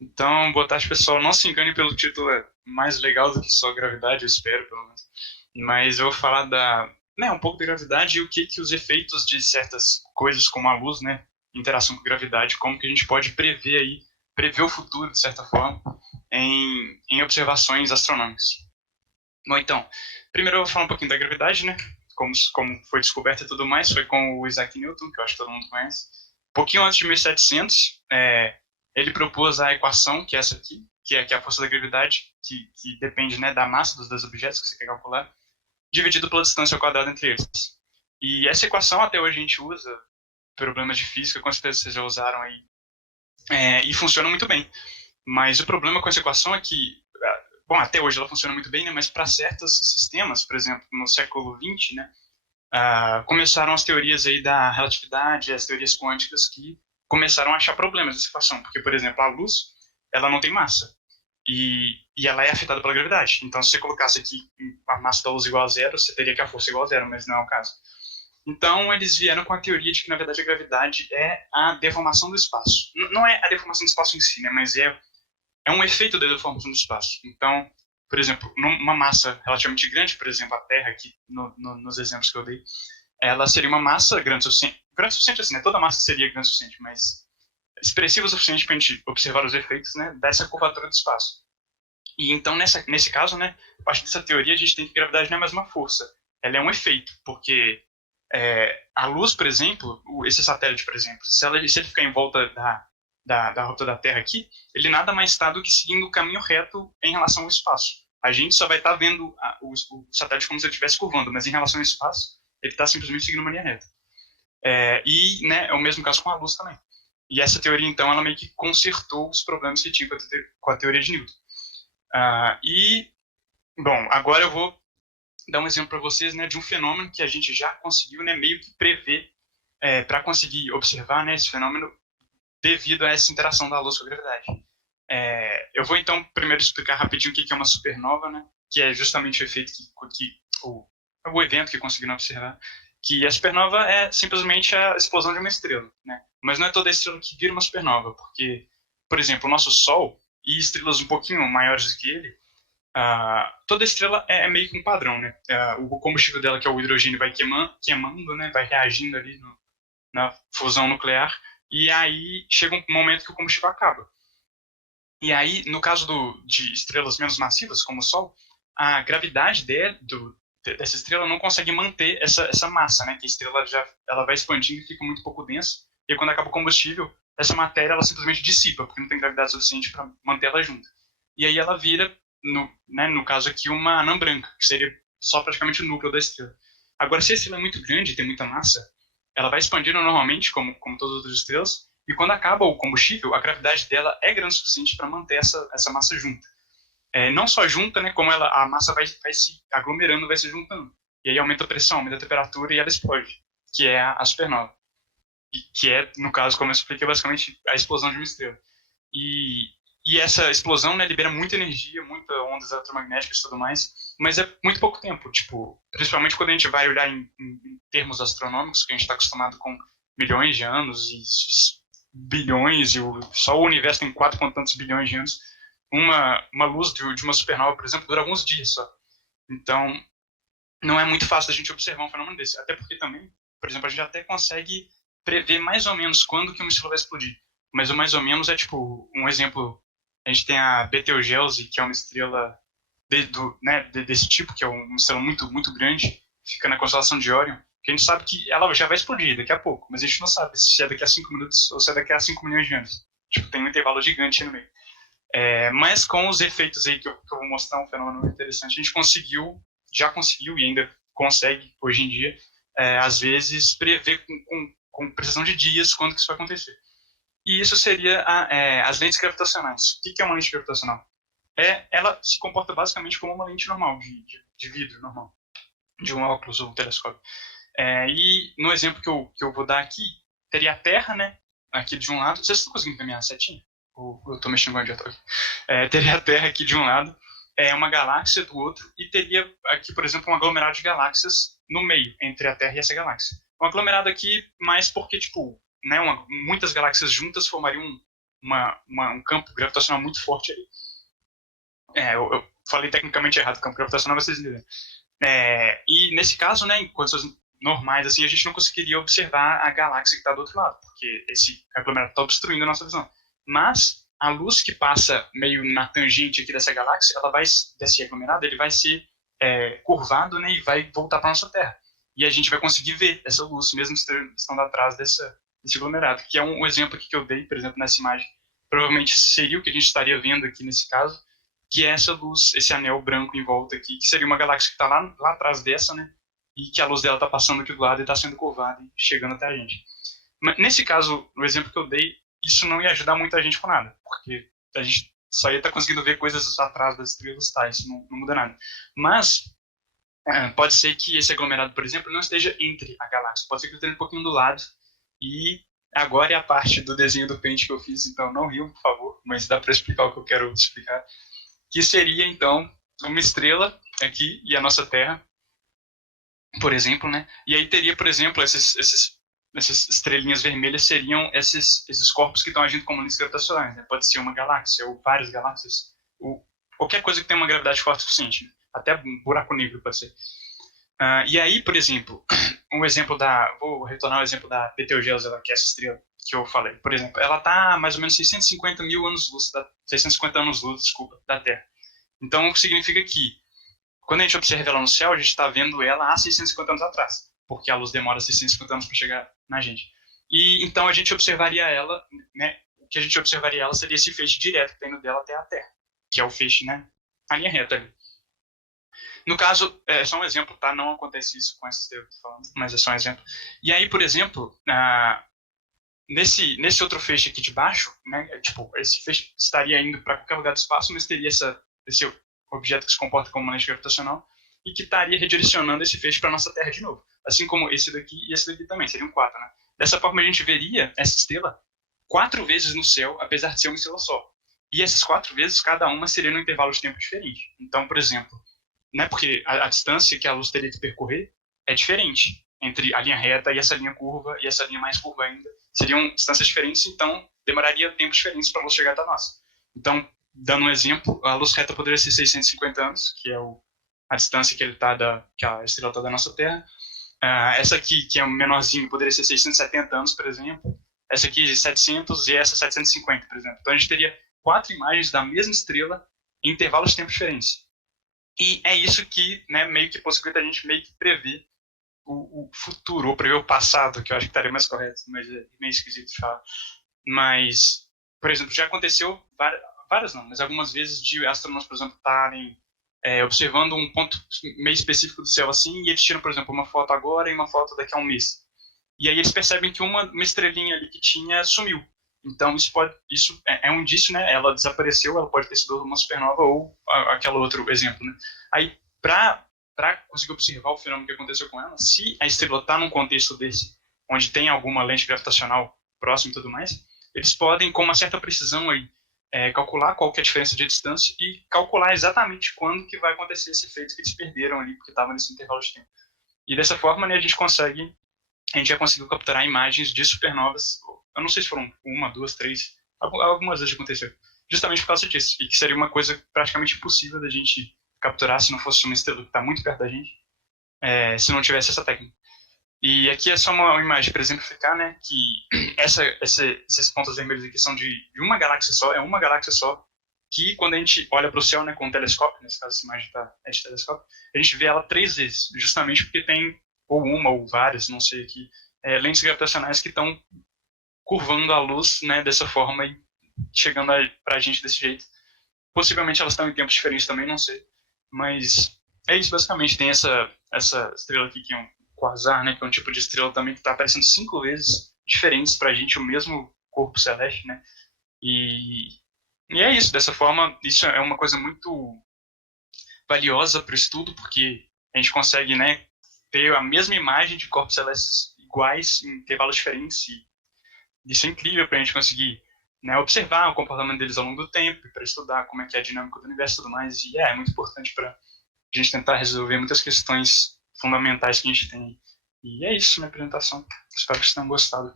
Então, boa tarde, pessoal. Não se engane pelo título, é mais legal do que só gravidade, eu espero, pelo menos. Mas eu vou falar um pouco da gravidade e o que os efeitos de certas coisas, como a luz, né, interação com a gravidade, como que a gente pode prever o futuro, de certa forma, em observações astronômicas. Bom, então, primeiro eu vou falar um pouquinho da gravidade, né, como foi descoberta e tudo mais, foi com o Isaac Newton, que eu acho que todo mundo conhece. Um pouquinho antes de 1700, ele propôs a equação, que é essa aqui, que é a força da gravidade, que depende, né, da massa dos dois objetos que você quer calcular, dividido pela distância ao quadrado entre eles. E essa equação até hoje a gente usa, problemas de física, com certeza vocês já usaram aí, e funciona muito bem. Mas o problema com essa equação é que, bom, até hoje ela funciona muito bem, né, mas para certos sistemas, por exemplo, no século XX, né, começaram as teorias aí da relatividade, as teorias quânticas que começaram a achar problemas nessa equação, porque, por exemplo, a luz, ela não tem massa, e ela é afetada pela gravidade. Então, se você colocasse aqui a massa da luz igual a zero, você teria que a força igual a zero, mas não é o caso. Então, eles vieram com a teoria de que, na verdade, a gravidade é a deformação do espaço. Não é a deformação do espaço em si, né, mas é um efeito da deformação do espaço. Então, por exemplo, numa massa relativamente grande, por exemplo, a Terra, aqui nos exemplos que eu dei, ela seria uma massa grande o suficiente assim, né? Toda massa seria grande o suficiente, mas expressiva o suficiente para a gente observar os efeitos, né, dessa curvatura do espaço. E então, nesse caso, né, a partir dessa teoria, a gente tem que a gravidade não é mais uma força, ela é um efeito, porque a luz, por exemplo, esse satélite, por exemplo, se ele ficar em volta da rota da Terra aqui, ele nada mais está do que seguindo o caminho reto em relação ao espaço. A gente só vai estar vendo o satélite como se ele estivesse curvando, mas em relação ao espaço, ele está simplesmente seguindo uma linha reta. E né, é o mesmo caso com a luz também. E essa teoria, então, ela meio que consertou os problemas que tinha com a teoria de Newton. E, bom, agora eu vou dar um exemplo para vocês, né, de um fenômeno que a gente já conseguiu, né, meio que prever para conseguir observar, né, esse fenômeno devido a essa interação da luz com a gravidade. Eu vou então primeiro explicar rapidinho o que é uma supernova, né, que é justamente o efeito o evento que conseguiram observar, que a supernova é simplesmente a explosão de uma estrela, né? Mas não é toda estrela que vira uma supernova, porque, por exemplo, o nosso Sol e estrelas um pouquinho maiores do que ele, toda estrela é meio que um padrão, né? O combustível dela, que é o hidrogênio, vai queimando, né? Vai reagindo ali na fusão nuclear, e aí chega um momento que o combustível acaba. E aí, no caso de estrelas menos massivas, como o Sol, a gravidade dessa estrela não consegue manter essa massa, né? Que a estrela ela vai expandindo e fica muito pouco densa. E aí, quando acaba o combustível, essa matéria ela simplesmente dissipa, porque não tem gravidade suficiente para manter ela junta. E aí ela vira, no caso aqui, uma anã branca, que seria só praticamente o núcleo da estrela. Agora, se a estrela é muito grande e tem muita massa, ela vai expandindo normalmente, como todas as outras estrelas, e quando acaba o combustível, a gravidade dela é grande o suficiente para manter essa massa junta. Não só junta, né, como a massa vai se aglomerando, vai se juntando. E aí aumenta a pressão, aumenta a temperatura e ela explode, que é a supernova. Que é, no caso, como eu expliquei, basicamente a explosão de uma estrela. E, e essa explosão, né, libera muita energia, muitas ondas eletromagnéticas e tudo mais, mas é muito pouco tempo, tipo, principalmente quando a gente vai olhar em termos astronômicos, que a gente está acostumado com milhões de anos e bilhões, só o universo tem 4 ponto tantos bilhões de anos. Uma luz de uma supernova, por exemplo, dura alguns dias só. Então, não é muito fácil a gente observar um fenômeno desse. Até porque também, por exemplo, a gente até consegue prever mais ou menos quando que uma estrela vai explodir. Mas o mais ou menos é tipo, um exemplo, a gente tem a Betelgeuse, que é uma estrela desse tipo, que é uma estrela muito, muito grande, fica na constelação de Órion, que a gente sabe que ela já vai explodir daqui a pouco, mas a gente não sabe se é daqui a 5 minutos ou se é daqui a 5 milhões de anos. Tipo, tem um intervalo gigante no meio. Mas com os efeitos aí que eu vou mostrar, um fenômeno interessante, a gente já conseguiu e ainda consegue, hoje em dia, às vezes, prever com precisão de dias quando que isso vai acontecer. E isso seria as lentes gravitacionais. O que é uma lente gravitacional? Ela se comporta basicamente como uma lente normal, de vidro normal, de um óculos ou um telescópio. E no exemplo que eu vou dar aqui, teria a Terra, né, aqui de um lado. Vocês estão conseguindo ver minha setinha? Ou eu estou mexendo com onde eu estou aqui? Teria a Terra aqui de um lado, uma galáxia do outro, e teria aqui, por exemplo, um aglomerado de galáxias no meio, entre a Terra e essa galáxia. Um aglomerado aqui mais porque, tipo, né, muitas galáxias juntas formariam um campo gravitacional muito forte ali. Eu falei tecnicamente errado, campo gravitacional, vocês entenderam. E nesse caso, né, em condições normais, assim, a gente não conseguiria observar a galáxia que está do outro lado, porque esse aglomerado está obstruindo a nossa visão. Mas a luz que passa meio na tangente aqui dessa galáxia, desse aglomerado, ele vai ser curvado, né, e vai voltar para nossa Terra. E a gente vai conseguir ver essa luz, mesmo estando atrás desse aglomerado, que é um exemplo aqui que eu dei, por exemplo, nessa imagem. Provavelmente seria o que a gente estaria vendo aqui nesse caso, que é essa luz, esse anel branco em volta aqui, que seria uma galáxia que está lá atrás dessa, né? E que a luz dela está passando aqui do lado e está sendo curvada e chegando até a gente. Mas nesse caso, no exemplo que eu dei, isso não ia ajudar muito a gente com nada, porque a gente só ia estar conseguindo ver coisas atrás das estrelas, tá? Isso não muda nada. Mas pode ser que esse aglomerado, por exemplo, não esteja entre a galáxia, pode ser que ele esteja um pouquinho do lado. E agora é a parte do desenho do Paint que eu fiz, então não riam, por favor, mas dá para explicar o que eu quero explicar. Que seria, então, uma estrela aqui e a nossa Terra, por exemplo, né? E aí teria, por exemplo, essas estrelinhas vermelhas seriam esses corpos que estão agindo como linhas gravitacionais, né? Pode ser uma galáxia ou várias galáxias, ou qualquer coisa que tenha uma gravidade forte o suficiente, né? Até um buraco negro pode ser. E aí, por exemplo, vou retornar ao exemplo da Betelgeuse, que é essa estrela que eu falei. Por exemplo, ela está a mais ou menos 650 mil anos-luz, 650 anos-luz, desculpa, da Terra. Então, o que significa que, quando a gente observa ela no céu, a gente está vendo ela há 650 anos atrás, porque a luz demora 650 anos para chegar na gente. E então a gente observaria ela, né? O que a gente observaria ela seria esse feixe direto que está indo dela até a Terra, que é o feixe, né? A linha reta ali. No caso, é só um exemplo, tá? Não acontece isso com essa estrela que eu tô falando, mas é só um exemplo. E aí, por exemplo, nesse outro feixe aqui de baixo, né? Esse feixe estaria indo para qualquer lugar do espaço, mas teria esse objeto que se comporta como uma lente gravitacional e que estaria redirecionando esse feixe para nossa Terra de novo. Assim como esse daqui e esse daqui também, seriam 4, né? Dessa forma, a gente veria essa estrela 4 vezes no céu, apesar de ser uma estrela só. E essas 4 vezes, cada uma seria num intervalo de tempo diferente. Então, por exemplo, né, porque a distância que a luz teria que percorrer é diferente entre a linha reta e essa linha curva e essa linha mais curva ainda. Seriam distâncias diferentes, então demoraria tempos diferentes para a luz chegar até nós. Então, dando um exemplo, a luz reta poderia ser 650 anos, que é a distância que que a estrela está da nossa Terra. Essa aqui, que é o menorzinho, poderia ser 670 anos, por exemplo. Essa aqui, 700 e essa 750, por exemplo. Então, a gente teria 4 imagens da mesma estrela em intervalos de tempo diferentes. E é isso que, né, meio que possibilita a gente meio que prever o futuro, ou prever o passado, que eu acho que estaria mais correto, mas é meio esquisito de falar. Mas, por exemplo, já aconteceu várias não, mas algumas vezes de astronautas, por exemplo, estarem observando um ponto meio específico do céu assim, e eles tiram, por exemplo, uma foto agora e uma foto daqui a um mês. E aí eles percebem que uma estrelinha ali que tinha sumiu. Então isso é um indício, né? Ela desapareceu, ela pode ter sido uma supernova ou aquele outro exemplo, né? Aí para conseguir observar o fenômeno que aconteceu com ela, se a estrela está num contexto desse, onde tem alguma lente gravitacional próxima e tudo mais, eles podem, com uma certa precisão aí, calcular qual que é a diferença de distância e calcular exatamente quando que vai acontecer esse efeito que eles perderam ali, porque estava nesse intervalo de tempo. E dessa forma, né, a gente já conseguiu capturar imagens de supernovas. Eu não sei se foram uma, duas, três, algumas vezes aconteceu. Justamente por causa disso. E que seria uma coisa praticamente impossível da gente capturar se não fosse uma estrela que está muito perto da gente, se não tivesse essa técnica. E aqui é só uma imagem para exemplificar, né, que esses pontos vermelhos aqui são de uma galáxia só, é uma galáxia só, que quando a gente olha para o céu, né, com um telescópio, nesse caso essa imagem é de telescópio, a gente vê ela 3 vezes, justamente porque tem ou uma ou várias, não sei aqui, lentes gravitacionais que estão curvando a luz, né, dessa forma e chegando para a gente desse jeito. Possivelmente elas estão em tempos diferentes também, não sei, mas é isso basicamente. Tem essa estrela aqui que é um quasar, né, que é um tipo de estrela também que está aparecendo 5 vezes diferentes para a gente, o mesmo corpo celeste, né, e é isso. Dessa forma, isso é uma coisa muito valiosa para o estudo, porque a gente consegue, né, ter a mesma imagem de corpos celestes iguais em intervalos diferentes, e isso é incrível para a gente conseguir, né, observar o comportamento deles ao longo do tempo, para estudar como é que é a dinâmica do universo e tudo mais, e é muito importante para a gente tentar resolver muitas questões fundamentais que a gente tem. E é isso, minha apresentação. Espero que vocês tenham gostado.